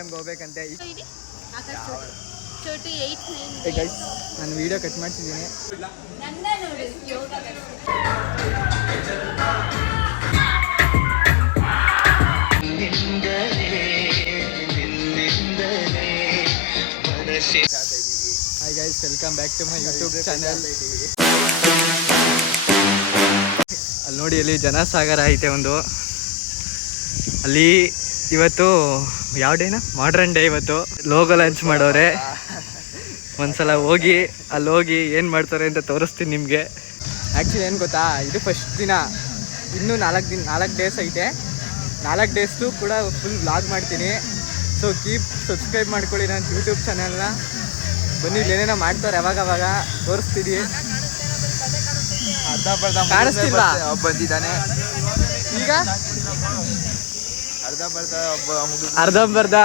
ಡ್ಯಾಮ್ಗೆ ಹೋಗ್ಬೇಕಂತೆ. ನಾನು video cut ಮಾಡ್ತಿದ್ದೀನಿ. Hi guys, welcome back to my YouTube channel. ಅಲ್ಲಿ ನೋಡಿ, ಅಲ್ಲಿ ಜನಸಾಗರ ಐತೆ ಒಂದು. ಅಲ್ಲಿ ಇವತ್ತು ಯಾವ ಡೇನ? Modern day. ಇವತ್ತು ಲೋಗೋ ಲಾಂಚ್ ಮಾಡೋರೆ. ಒಂದ್ಸಲ ಹೋಗಿ ಅಲ್ಲಿ ಹೋಗಿ ಏನು ಮಾಡ್ತಾರೆ ಅಂತ ತೋರಿಸ್ತೀನಿ ನಿಮಗೆ. ಆ್ಯಕ್ಚುಲಿ ಏನು ಗೊತ್ತಾ, ಇದು ಫಸ್ಟ್ ದಿನ. ಇನ್ನೂ 4 ಡೇಸ್ ಐತೆ. 4 ಡೇಸ್ದು ಕೂಡ ಫುಲ್ ವ್ಲಾಗ್ ಮಾಡ್ತೀನಿ. ಸೊ ಕೀಪ್ ಸಬ್ಸ್ಕ್ರೈಬ್ ಮಾಡ್ಕೊಳ್ಳಿ ನನ್ನ ಯೂಟ್ಯೂಬ್ ಚಾನಲ್ನ. ಬನ್ನಿ, ಇಲ್ಲೇನೇನೋ ಮಾಡ್ತಾರೆ, ಅವಾಗ ತೋರಿಸ್ತೀನಿ. ಕಾಣಿಸ್ತಿಲ್ವಾ? ಬಂದಿದ್ದಾನೆ ಈಗ. ಅರ್ಧಂಬರ್ಧ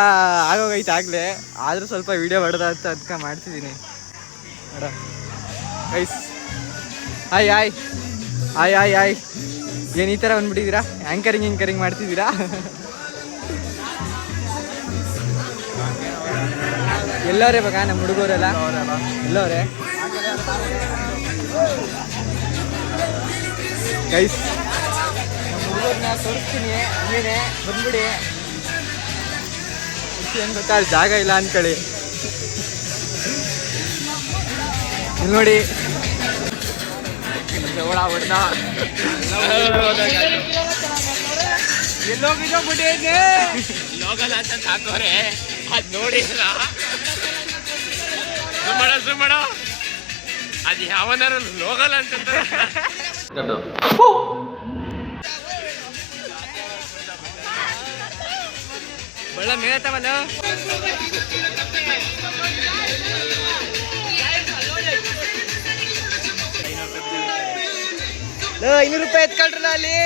ಆಗೋಗೈತೆ ಆಗಲೇ. ಆದರೂ ಸ್ವಲ್ಪ ವೀಡಿಯೋ ಹೊಡೆದ ಅಂತ ಅದಕ್ಕೆ ಮಾಡ್ತಿದ್ದೀನಿ. ನೋಡ guys, hi hi hi hi hi. ಏನು ಈ ಥರ ಬಂದ್ಬಿಟ್ಟಿದ್ದೀರಾ? ಆ್ಯಂಕರಿಂಗ್ ಮಾಡ್ತಿದ್ದೀರಾ? ಎಲ್ಲವರೇ ಬಗ ನಮ್ಮ ಹುಡುಗರೆಲ್ಲ ಎಲ್ಲವರೇ ಗೈಸ್. ನಮ್ಮ ಹುಡುಗರನ್ನ ತೋರಿಸ್ತೀನಿ, ಹಂಗೇನೆ ಬಂದ್ಬಿಡಿ. ಏನು ಗೊತ್ತಾ, ಜಾಗ ಇಲ್ಲ ಅಂದ್ಕೊಳ್ಳಿ. ಇಲ್ಲಿ ನೋಡಿ, ಎಲ್ಲೋಗಿದ್ದೋಗ್ಬಿಟ್ಟೆ ಲೋಗಲ್ ಅಂತ ಹಾಕೋರೆ. ಅದು ನೋಡಿ ಸುಮ್ಮಡ ಅದು ಯಾವನಾರು ಲೋಗಲ್ ಅಂತ ಒಳ್ಳೆ ಮೇಳತ್ತವಲ್ಲ. 500 ರೂಪಾಯಿ ಎತ್ಕೊಳ್ರಲ್ಲ ಅಲ್ಲಿ.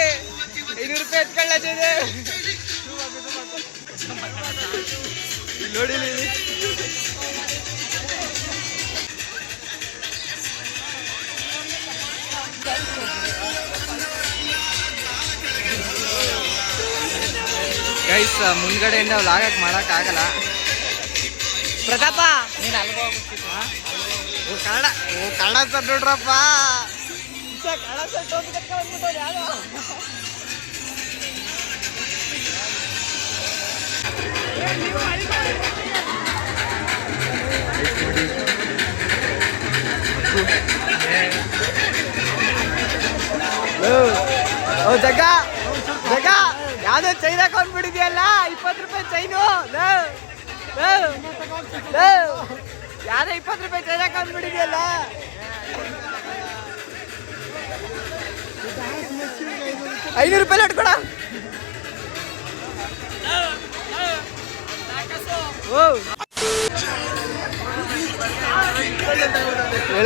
500 ರೂಪಾಯಿ ಎತ್ಕೊಳ್ಳ ನೋಡಿ. ಗೈಸ್, ಮುಂದ್ಗಡೆಯಿಂದ ವ್ಲಾಗ್ ಮಾಡೋಕ್ಕಾಗಲ್ಲ. ಪ್ರತಾಪ, ನೀನು ಅಲ್ಗೋ ಕನ್ನಡ ಸರ್ ನೋಡ್ರಪ್ಪ. ಕನ್ನಡ ಸರ್ ಟೋಪಿ ಕಟ್ಕೊಂಡ್ಬಿಟ್ಟು ಯಾರು? ಜಗ ಯಾವ್ದೋ ಚೈನ್ ಹಾಕೊಂಡ್ಬಿಟ್ಟಿದ್ಯಲ್ಲ, 20 ರೂಪಾಯಿ ಚೈನು. ಯಾವ್ದೋ 20 ರೂಪಾಯಿ ಚೈನ್ ಹಾಕೊಂಡ್ಬಿಟ್ಟಿದ್ಯಲ್ಲ. ₹500 ಇಟ್ಕೊಡ.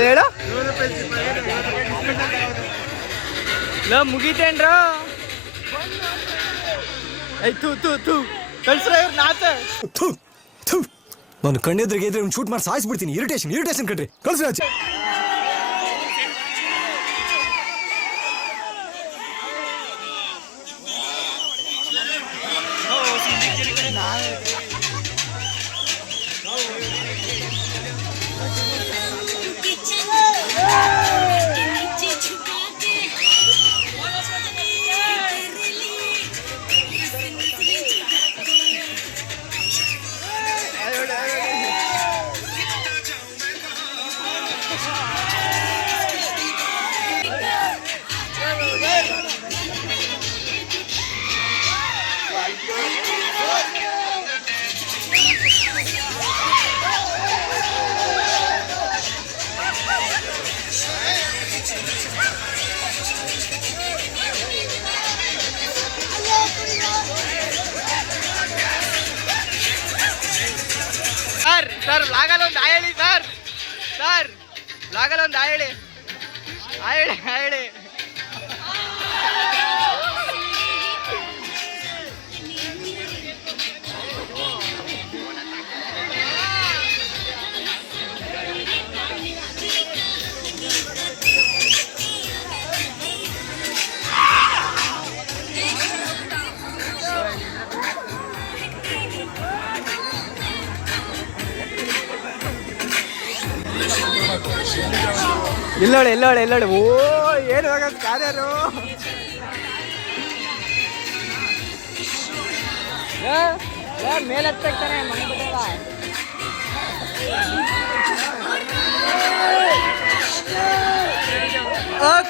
ಹೇಳು ಮುಗೀತೇನ್ರ? ಕಳ್ಸ್ರ ಇವ್ರು ನಾಚ. ನಾನು ಕಣ್ಣೆದ್ರಿಗೆ ಇದ್ರೆ ಶೂಟ್ ಮಾಡಿ ಸಾಯಿಸ್ಬಿಡ್ತೀನಿ. ಇರಿಟೇಷನ್ ಕಣ್ರಿ, ಕಳ್ಸ್ರಿ ಆಚೆ. ಸರ್ ವ್ಲಾಗಲ್ಲಿ ಒಂದು ಹೇಳಿ ಸರ್. ವ್ಲಾಗಲ್ಲಿ ಒಂದು ಹೇಳಿ. ಎಲ್ಲೋಳೆ ಓ ಏನು ಹೋಗೋದು ಕಾರ್ಯಾರು ಮೇಲೆ ಹತ್ತಾನೆ ಮನೆ ಬಿಟ್ಟಲ್ಲ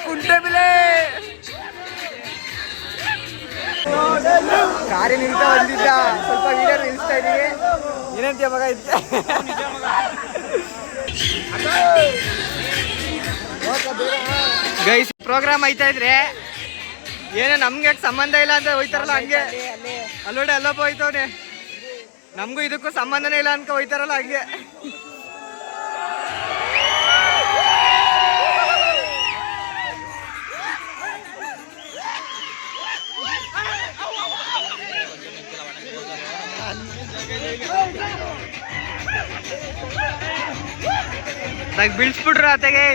ಕುಂಟೆ ಬಿಲೆ ಕಾರ್ಯ ನಿಲ್ತಾ ಬಂದಿದ್ದ ಸ್ವಲ್ಪ ವೀಡಿಯೋ ನಿಲ್ಲಿಸ್ತಾ ಇದೀವಿ ಏನಂತೀಯ ಮಗ ಇದಕ್ಕೆ ಗೈಸ್ ಪ್ರೋಗ್ರಾಮ್ ಐತಾ ಇದ್ರೆ ಏನೋ ನಮ್ಗೆ ಸಂಬಂಧ ಇಲ್ಲ ಅಂತ ಹೋಯ್ತಾರಲ್ಲ ಹಂಗೆ ಅಲ್ಲೋಡೆ ಅಲ್ಲಪ್ಪ ಹೋಯ್ತವನೆ ನಮಗೂ ಇದಕ್ಕೂ ಸಂಬಂಧನೇ ಇಲ್ಲ ಅನ್ಕೊ ಹೋಯ್ತಾರಲ್ಲ ಹಂಗೆ ಬೀಳ್ಸ್ಬಿಟ್ರು ಆತೆಗೆ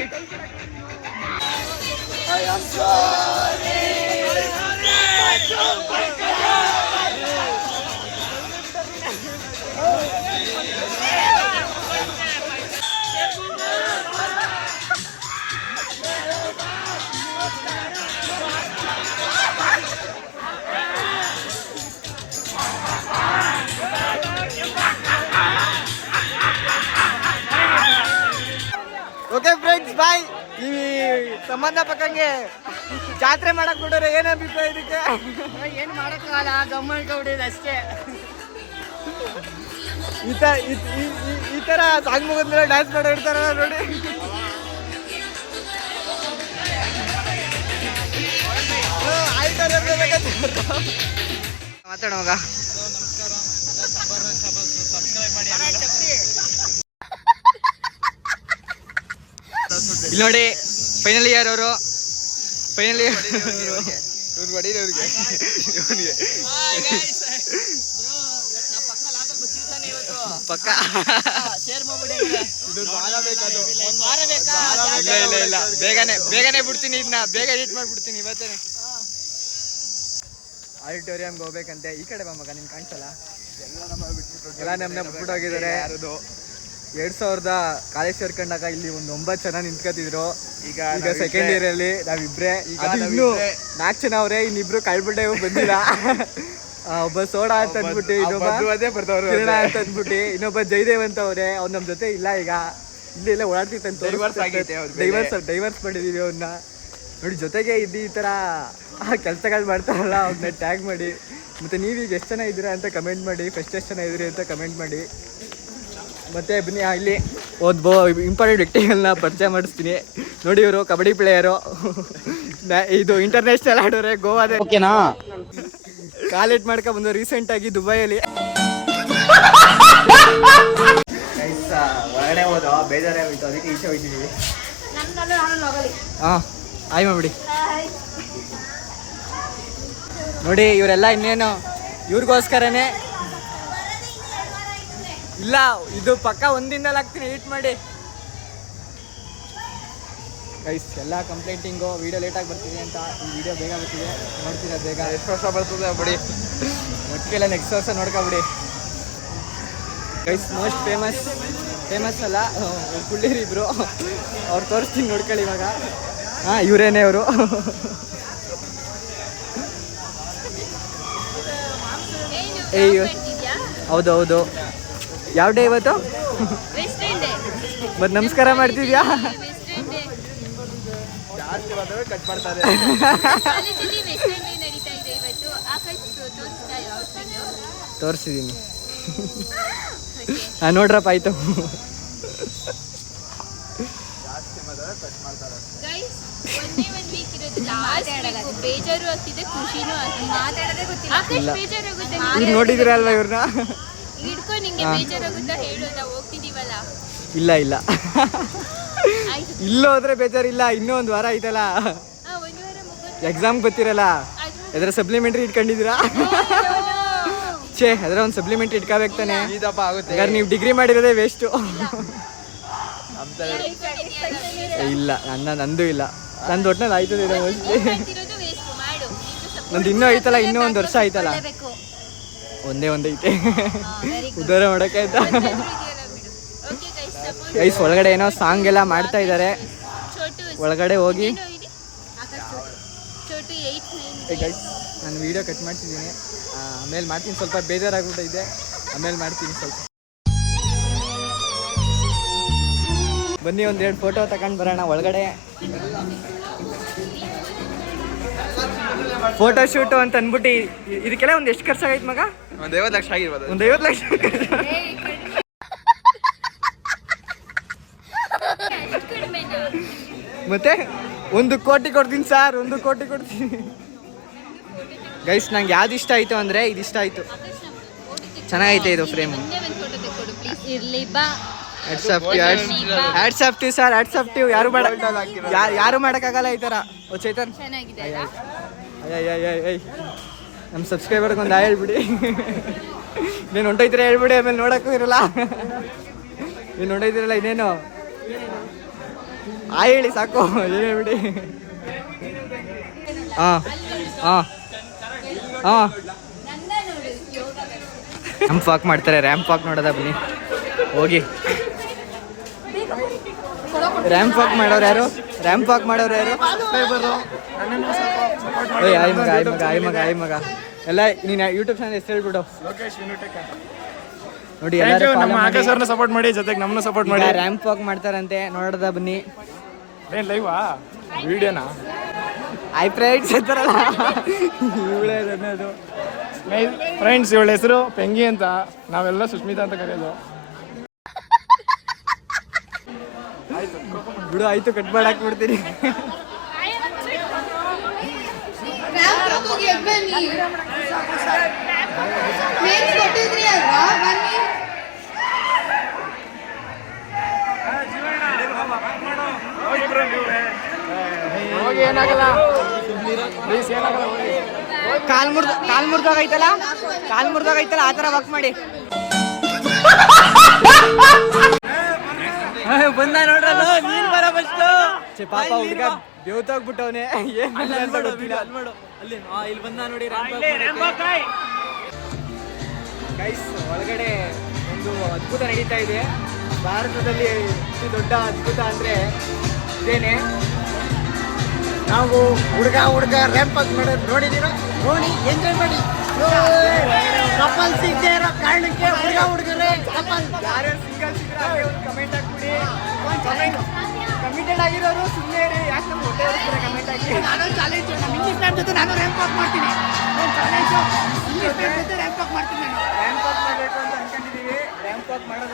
ಓಕೆ ಫ್ರೆಂಡ್ಸ್ ಬಾಯ್ ಈ ಸಂಬಂಧ ಪಕ್ಕಂಗೆ ಜಾತ್ರೆ ಮಾಡಕ್ ಬಿಡೋರೆ ಏನ್ ಅಭಿಪ್ರಾಯ ಇದಕ್ಕೆ ಏನ್ ಮಾಡಕ್ಕಾಗಲ್ಲ ಗಮ್ಮನ್ಕೊಬಿಟ್ಟಿದೆ ಅಷ್ಟೇ ಈ ತರ ಸಾಂಗ್ ಮುಗಿದ್ಮೇಲೆ ಡ್ಯಾನ್ಸ್ ಮಾಡೋ ಇರ್ತಾರಲ್ಲ ನೋಡಿ ಮಾತಾಡೋ ಮಗ ಇಲ್ಲಿ ನೋಡಿ ಫೈನಲ್ ಇಯರ್ ಅವರು ಫೈನಲ್ ಇಯರ್ ಪಕ್ಕ ಇಲ್ಲ ಬೇಗನೆ ಬಿಡ್ತೀನಿ ಇದನ್ನ ಬೇಗ ಎಡಿಟ್ ಮಾಡ್ಬಿಡ್ತೀನಿ ಇವತ್ತೇ ಆಡಿಟೋರಿಯಂಗೆ ಹೋಗ್ಬೇಕಂತೆ ಈ ಕಡೆ ಬಾ ಮಗ ನಿನ್ ಕಾಣಿಸಲ್ಲ ಎಲ್ಲ ನಮ್ಮನ್ನ ಬಿಟ್ಬಿಟ್ಟು ಹೋಗಿದ್ದಾರೆ 2000 ಕಾಲೇಜ್ ಸೇರ್ಕೊಂಡಾಗ ಇಲ್ಲಿ ಒಂದು 9 ಜನ ನಿಂತ್ಕೊತಿದ್ರು ಈಗ ಸೆಕೆಂಡ್ ಇಯರ್ ಅಲ್ಲಿ ನಾವಿಬ್ರೆ ಇನ್ನು 4 ಜನ ಅವ್ರೆ ಇನ್ನಿಬ್ರು ಕಳ್ಬಿಟ್ಟೆ ಬಂದಿಲ್ಲ ಒಬ್ಬ ಸೋಡಾ ಅಂತ ಅಂದ್ಬಿಟ್ಟು ಇನ್ನೊಬ್ಬ ಕಿರಣ ಅಂತ ಅಂದ್ಬಿಟ್ಟು ಇನ್ನೊಬ್ಬ ಜಯದೇವ್ ಅಂತ ಅವ್ರೆ ಅವ್ರು ನಮ್ ಜೊತೆ ಇಲ್ಲ ಈಗ ಇಲ್ಲ ಓಡಾಡ್ತಿತ್ತಂತ ಡೈವರ್ಸ್ ಮಾಡಿದೀವಿ ಅವ್ನ ನೋಡಿ ಜೊತೆಗೆ ಈ ತರ ಕೆಲಸಗಳು ಮಾಡ್ತಾರಲ್ಲ ಅವ್ರನ್ನ ಟ್ಯಾಗ್ ಮಾಡಿ ಮತ್ತೆ ನೀವೀಗ ಎಷ್ಟು ಜನ ಇದ್ದೀರಾ ಅಂತ ಕಮೆಂಟ್ ಮಾಡಿ ಫಸ್ಟ್ ಎಷ್ಟು ಜನ ಇದ್ದೀರಿ ಅಂತ ಕಮೆಂಟ್ ಮಾಡಿ ಮತ್ತೆ ಬನ್ನಿ ಇಲ್ಲಿ ಓದ್ಬೋ ಇಂಪಾರ್ಟೆಂಟ್ ವ್ಯಕ್ತಿಗಳನ್ನ ಪರಿಚಯ ಮಾಡಿಸ್ತೀನಿ ನೋಡಿ ಇವರು ಕಬಡ್ಡಿ ಪ್ಲೇಯರು ಇದು ಇಂಟರ್ನ್ಯಾಷನಲ್ ಆಡೋರೆ ಗೋವಾದ ಓಕೆನಾ ಕಾಲೇಜ್ ಮಾಡ್ಕೊ ಬಂದು ರೀಸೆಂಟ್ ಆಗಿ ದುಬೈಯಲ್ಲಿ ಒಳಗಡೆ ಹೋದ ಬೇಜಾರೇ ಹೋಯ್ತು ಅದಕ್ಕೆ ಈಚೆ ಹೋಯ್ತಿದ್ದೀವಿ ಹಾಂ ಆಯ್ ಮಾಡ್ಬಿಡಿ ನೋಡಿ ಇವರೆಲ್ಲ ಇನ್ನೇನು ಇವ್ರಿಗೋಸ್ಕರನೇ ಇಲ್ಲ ಇದು ಪಕ್ಕ ಒಂದಿಂದಲೇ ಹಾಕ್ತೀನಿ ಎಡಿಟ್ ಮಾಡಿ ಗೈಸ್ ಎಲ್ಲ ಕಂಪ್ಲೇಂಟಿಂಗು ವಿಡಿಯೋ ಲೇಟಾಗಿ ಬರ್ತಿದೆ ಅಂತ ಈ ವಿಡಿಯೋ ಬೇಗ ಬರ್ತಿದೆ ನೋಡ್ತೀರಾ ಬೇಗ ಎಷ್ಟು ವರ್ಷ ಬರ್ತದೆ ಬಿಡಿ ಒಟ್ಟಿಗೆಲ್ಲ ನೆಕ್ಸ್ಟ್ ವರ್ಷ ನೋಡ್ಕೊಬಿಡಿ ಗೈಸ್ ಮೋಸ್ಟ್ ಫೇಮಸ್ ಅಲ್ಲ ಕುಳ್ಳೀರಿ ಇಬ್ರು ಅವ್ರು ತೋರಿಸ್ತೀನಿ ನೋಡ್ಕೊಳ್ಳಿ ಇವಾಗ ಹಾಂ ಇವರೇನೇ ಅವರು ಹೌದು ಯಾವ ಡೇ ಇವತ್ತು ಮತ್ತೆ ನಮಸ್ಕಾರ ಮಾಡ್ತಿದ್ಯಾ ಕಟ್ ಮಾಡ್ತಾರೆ ತೋರಿಸಿದ್ದೀನಿ ಹಾಂ ನೋಡ್ರಪ್ಪ ಆಯ್ತು ಬೇಜಾರು ಆಗ್ತಿದೆ ಖುಷಿನೂ ಆಗ್ತಿದೆ ನೋಡಿದಿರಲ್ವಾ ಇವ್ರನ್ನ ಹಿಡ್ಕೊ ನಿಂಗೆ ಬೇಜಾರಾಗುತ್ತಾ ಹೇಳು ನಾವು ಹೋಗ್ತಿದೀವಲ್ಲ ಇಲ್ಲ ಇಲ್ಲ ಹೋದ್ರೆ ಬೇಜಾರಿಲ್ಲ ಇನ್ನೂ ಒಂದು ವಾರ ಆಯ್ತಲ್ಲ ಎಕ್ಸಾಮ್ ಗೊತ್ತಿರಲ್ಲ ಎದ್ರ ಸಪ್ಲಿಮೆಂಟ್ರಿ ಇಟ್ಕೊಂಡಿದ್ದೀರಾ ಅದ್ರ ಒಂದು ಸಪ್ಲಿಮೆಂಟ್ರಿ ಇಟ್ಕೋಬೇಕು ತಾನೆ ಯಾರು ನೀವು ಡಿಗ್ರಿ ಮಾಡಿರೋದೇ ವೇಸ್ಟು ಇಲ್ಲ ನಂದು ಇಲ್ಲ ನಂದು ಒಟ್ಟಿನಲ್ಲಿ ಆಯ್ತದೆ ನಂದು ಇನ್ನೂ ಐತಲ್ಲ ಇನ್ನೂ ಒಂದು ವರ್ಷ ಆಯ್ತಲ್ಲ ಒಂದೇ ಐತೆ ಉದ್ಧಾರ ಮಾಡೋಕ್ಕಾಯ್ತಾ ಗೈಸ್ ಒಳಗಡೆ ಏನೋ ಸಾಂಗ್ ಎಲ್ಲ ಮಾಡ್ತಾ ಇದ್ದಾರೆ. ಚೋಟು ಒಳಗಡೆ ಹೋಗಿ ಏನೋ ಇದೆ? ಚೋಟು 8, 9 ಗೈಸ್ ನಾನು ವಿಡಿಯೋ ಕಟ್ ಮಾಡ್ತಿದ್ದೀನಿ, ಆಮೇಲೆ ಮಾಡ್ತೀನಿ. ಸ್ವಲ್ಪ ಬೇಜಾರಾಗ್ಬಿಟ್ಟಿದೆ, ಆಮೇಲೆ ಮಾಡ್ತೀನಿ ಸ್ವಲ್ಪ. ಬನ್ನಿ ಒಂದೆರಡು ಫೋಟೋ ತಗೊಂಡು ಬರೋಣ ಒಳಗಡೆ. ಫೋಟೋ ಶೂಟು ಅಂತ ಅಂದ್ಬಿಟ್ಟು ಇದಕ್ಕೆಲ್ಲ ಒಂದು ಎಷ್ಟು ಖರ್ಚಾಗೈತೆ ಮಗ? ಒಂದು 50 ಲಕ್ಷ ಆಗಿರ್ಬೋದು. ಒಂದು 50 ಲಕ್ಷ. ಅಷ್ಟ್ ಕಡಿಮೆನಾ? ಮತ್ತೆ 1 ಕೋಟಿ ಕೊಡ್ತೀನಿ ಸರ್, 1 ಕೋಟಿ ಕೊಡ್ತೀನಿ. ಗೈಸ್ ನಂಗೆ ಯಾವ್ದು ಇಷ್ಟ ಆಯಿತು ಅಂದರೆ ಇದು ಇಷ್ಟ ಆಯಿತು, ಚೆನ್ನಾಗೈತೆ ಇದು ಫ್ರೇಮು. ಒಂದೇ ಒಂದು ಫೋಟೋ ತೆಕ್ಕೊಡು ಪ್ಲೀಸ್. ಇರ್ಲಿ ಬಾ. Hats to sir, hats to. ಯಾರು ಮಾಡೋಕ್ಕಾಗಲ್ಲ ಈ ಥರ. ಓ ಚೇತನ್, ಚೆನ್ನಾಗಿದೆ ಅಲ್ಲ? ಅಯ್ಯ ನಮ್ಮ ಸಬ್ಸ್ಕ್ರೈಬರ್ಗೆ ಒಂದು ಹೇಳ್ಬಿಡಿ. ನೀನು ಹೊಂಟೋಯ್ತೀರ ಹೇಳ್ಬಿಡಿ, ಆಮೇಲೆ ನೋಡೋಕ್ಕೂ ಇರಲ್ಲ. ನೀನು ಹೊಂಟೋಯ್ತಿರಲ್ಲ ಇನ್ನೇನು ಹೇಳಿ ಸಾಕು, ಏನು ಹೇಳ್ಬಿಡಿ. ಹಾಂ ರ್ಯಾಂಪ್ ವಾಕ್ ಮಾಡ್ತಾರೆ, ರ್ಯಾಂಪ್ ವಾಕ್ ನೋಡೋದ ಬನ್ನಿ ಹೋಗಿ. ರ್ಯಾಂಪ್ ವಾಕ್ ಮಾಡೋರು ಯಾರು? ರ್ಯಾಂಪ್ ವಾಕ್ ಮಾಡೋರು ಯಾರು? ಆಯ್ ಮಗ ಎಲ್ಲ ನೀನು ಯೂಟ್ಯೂಬ್ ಚಾನಲ್ ಹೆಸರು ಹೇಳ್ಬಿಡು. ನೋಡಿ ಸರ್ನ ಸಪೋರ್ಟ್ ಮಾಡಿ, ಜೊತೆಗೆ ನಮ್ಮನ್ನು ಸಪೋರ್ಟ್ ಮಾಡಿ. ರ್ಯಾಂಪ್ ವಾಕ್ ಮಾಡ್ತಾರಂತೆ, ನೋಡೋದ ಬನ್ನಿ. ಏನ್ ಲೈವಾ ವಿಡಿಯೋನಾ? ಫ್ರೆಂಡ್ಸ್ ಅಂತಾರಲ್ಲ ಇವಳೇ ಅನ್ನೋದು. ಫ್ರೆಂಡ್ಸ್ ಇವಳ ಹೆಸರು ಪೆಂಗಿ ಅಂತ, ನಾವೆಲ್ಲ ಸುಷ್ಮಿತಾ ಅಂತ ಕರೆಯೋದು. ಬಿಡು ಆಯ್ತು, ಕಟ್ ಮಾಡಾಕ್ ಬಿಡ್ತೀನಿ. ಹೋಗಿ, ಏನಾಗಲ್ಲ ಪ್ಲೀಸ್, ಏನಾಗಲ್ಲ ಹೋಗಿ. ಕಾಲ್ ಮುರ್ದೋಗೈತಲ್ಲ ಆ ಥರ ವಾಕ್ ಮಾಡಿ. ಬಂದ ನೋಡ್ರಲ್ಲ, ನೀನ್ ಬರ ಫಸ್ಟ್. ಪಾಪ ಹುಡುಗ ಬೇವ್ತೋಗ್ಬಿಟ್ಟವನೆ. ಏನ್ ಇಲ್ಲಿ ಬಂದ ನೋಡಿ. ಗೈಸ್ ಒಳಗಡೆ ಒಂದು ಅದ್ಭುತ ನಡೀತಾ ಇದೆ. ಭಾರತದಲ್ಲಿ ಅತಿ ದೊಡ್ಡ ಅದ್ಭುತ ಅಂದ್ರೆ ಇದೇನೆ. ನಾವು ಹುಡುಗ ರ್ಯಾಂಪ್ ವಾಕ್ ಮಾಡೋದು ನೋಡಿದೀರ, ನೋಡಿ ಎಂಜಾಯ್ ಮಾಡಿ. ಕಪಲ್ಸ್ ಇದ್ದೇ ಇರೋ ಕಾರಣಕ್ಕೆ ಹುಡುಗರೇ ಯಾರ್ಯಾರು ಸಿಂಗಲ್ಸ್ ಇದ್ರೆ ಒಂದು ಕಮೆಂಟ್ ಹಾಕ್ಬಿಡಿ. ಕಮಿಟೆಡ್ ಆಗಿರೋರು ಸುಮ್ಮನೆ ಇರಿ, ಯಾಕೆ ನಮ್ಮ ಹೊಟ್ಟೆ ಹೊಡಿಸ್ತಾರೆ ಕಮೆಂಟ್ ಹಾಕಿ. ನಾನು ಚಾಲೆಂಜ್, ನಮ್ಮ ಇಂಗ್ಲಿಷ್ ಮ್ಯಾಮ್ ಜೊತೆ ನಾನು ರ್ಯಾಂಪ್ ವಾಕ್ ಮಾಡ್ತೀನಿ. ನಾನು ಚಾಲೆಂಜ್ ಇಂಗ್ಲಿಷ್ ಮ್ಯಾಮ್ ಜೊತೆ ರ್ಯಾಂಪ್ ವಾಕ್ ಮಾಡ್ತೀನಿ. ನಾನು ರ್ಯಾಂಪ್ ವಾಕ್ ಮಾಡಬೇಕು ಅಂತ ಅನ್ಕೊಂಡಿದ್ದೀವಿ. ರ್ಯಾಂಪ್ ವಾಕ್ ಮಾಡೋಣ.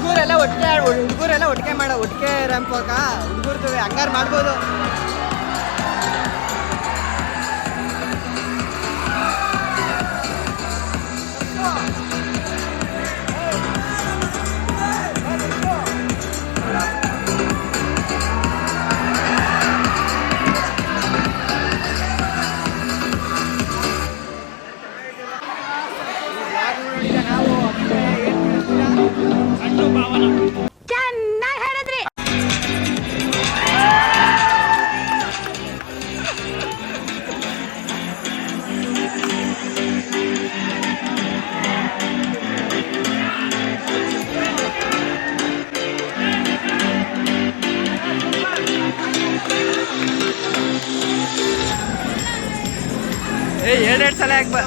ಹುಡುಗರೆಲ್ಲ ಒಟ್ಟಿಗೆ ರ್ಯಾಂಪ್ ವಾಕ ಹುಡುಗರ್ತವೆ, ಹಂಗಾರು ಮಾಡ್ಬೋದು. ಎರಡೆರಡು ಸಲ ಯಾಕೆ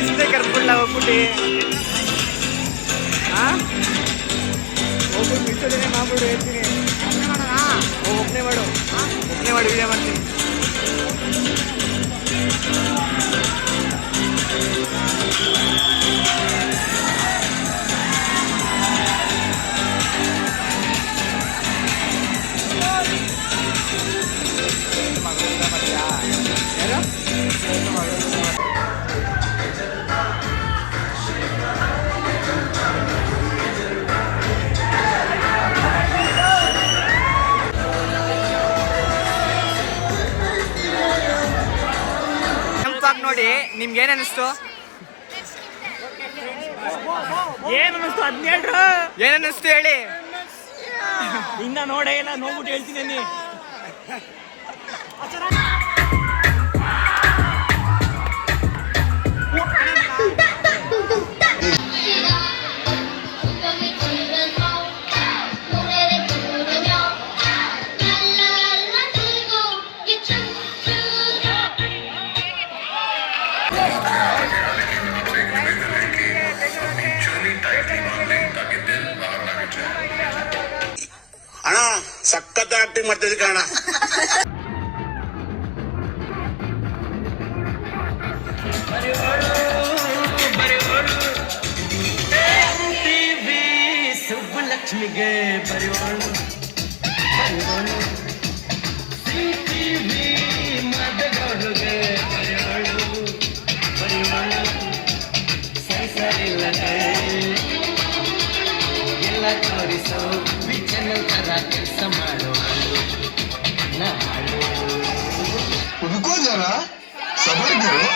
ಇಷ್ಟೇ ಕರ್ಬಿಡ್ಲ ಹೋಗ್ಬಿಟ್ಟು ಹೋಗ್ಬಿಟ್ಟು ಮಿಕ್ಸೋದೇನೆ ಮಾಡ್ಬಿಡು ಹೇಳ್ತೀನಿ. ಒಬ್ಬನೇ ಮಾಡು, ಒಬ್ಬನೇ ಮಾಡಿ ವಿಡಿಯೋ ಮಾಡ್ತೀನಿ. ನೋಡಿ ನಿಮ್ಗೆ ಏನ್ ಅನಿಸ್ತು? ಏನು ಅನ್ನಿಸ್ತು ಅದನ್ನ ಹೇಳ್ರು. ಏನ್ ಅನಿಸ್ತು ಹೇಳಿ. ಇನ್ನ ನೋಡೇ ಇಲ್ಲ, ನೋಡ್ಬಿಟ್ಟು ಹೇಳ್ತೀನಿ. ಅಣ್ಣ ಸಖತ್ ಆಕ್ಟಿಂಗ್ ಮಾಡ್ತಿದ್ದೆ ಕಣ. ಸುಬ್ಬಲಕ್ಷ್ಮಿಗೆ ಬರೆಯೋಳು ಮದಗೋಳುಗೆ ಬರೆಯೋಳು ಸರಿಸರಿಲ್ಲದೆ ಎಲ್ಲ ತೋರಿಸೋ ವಿಚನ ತರ ಕೆಲಸ ಮಾಡೋಳು ನಾಳು. ಉದ್ಕೋ ಜರ ಸಬರ್ಗಳು.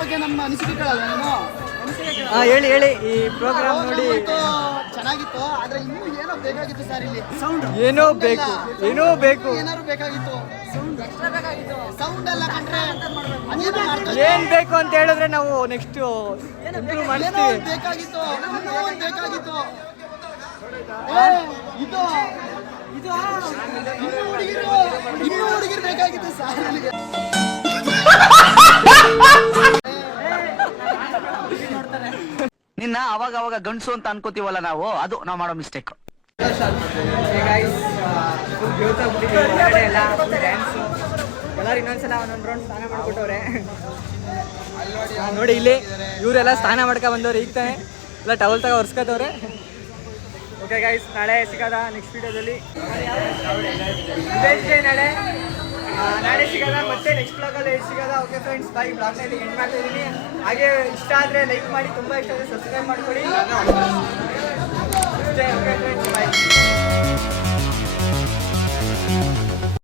ಬಗ್ಗೆ ನಮ್ಮ ಅನಿಸಿಕೆಗಳಲ್ಲ ನೀನು ಹೇಳಿ ಹೇಳಿ. ಈ ಪ್ರೋಗ್ರಾಮ್ ನೋಡಿ ಚೆನ್ನಾಗಿತ್ತು, ಆದ್ರೆ ಇನ್ನೂ ಏನೋ ಬೇಕಾಗಿತ್ತು ಸರ್. ಇಲ್ಲಿ ಸೌಂಡ್ ಏನೋ ಬೇಕು, ಏನೋ ಬೇಕು, ಏನಾದ್ರು ಬೇಕಾಗಿತ್ತು. ಸೌಂಡ್ ಎಲ್ಲ ಕಂಡ್ರೆ ಏನ್ ಬೇಕು ಅಂತ ಹೇಳಿದ್ರೆ ನಾವು ನೆಕ್ಸ್ಟ್ ಇಂಪ್ರೂವ್ ಮಾಡ್ತೀವಿ. ಬೇಕಾಗಿತ್ತು, ಬೇಕಾಗಿತ್ತು. ಇದು ಇದು ಇನ್ನೂ ಹುಡುಗಿರು ಬೇಕಾಗಿತ್ತು ಸರ್. ನಿನ್ನ ಅವಾಗ ಅವಾಗ ಗಂಡಸು ಅಂತ ಅನ್ಕೋತೀವಲ್ಲ ನಾವು, ಅದು ನಾವು ಮಾಡೋ ಮಿಸ್ಟೇಕ್. ಎಲ್ಲರೂ ಇನ್ನೊಂದ್ಸಲ ಒಂದೊಂದು ರೌಂಡ್ ಸ್ನಾನ ಮಾಡ್ಕೊಟ್ಟವ್ರೆ ನೋಡಿ. ಇಲ್ಲಿ ಇವರೆಲ್ಲ ಸ್ನಾನ ಮಾಡ್ಕೊ ಬಂದವ್ರೆ. ಈಗ ತಾನೆ ಎಲ್ಲ ಟವಲ್ ತಗೋ ಒರ್ಸ್ಕೊತವ್ರೆ. ಓಕೆ ಗೈಸ್, ನಾಳೆ ಸಿಗೋದ ನೆಕ್ಸ್ಟ್ ವಿಡಿಯೋದಲ್ಲಿ. ನಾಳೆ ಸಿಗೋದ ಮತ್ತೆ ನೆಕ್ಸ್ಟ್ ಬ್ಲಾಗಲ್ಲಿ ಸಿಗೋದ. ಓಕೆ ಫ್ರೆಂಡ್ಸ್, ಬಾಯ್. ಬ್ಲಾಗ್ನಲ್ಲಿ ಎಂಡ್ ಮಾಡ್ತಾ ಇದ್ದೀನಿ. ಹಾಗೆ ಇಷ್ಟ ಆದರೆ ಲೈಕ್ ಮಾಡಿ, ತುಂಬ ಇಷ್ಟ ಆದರೆ ಸಬ್ಸ್ಕ್ರೈಬ್ ಮಾಡ್ಕೊಳ್ಳಿ. ಅಷ್ಟೇ. ಓಕೆ ಫ್ರೆಂಡ್ಸ್, ಬಾಯ್.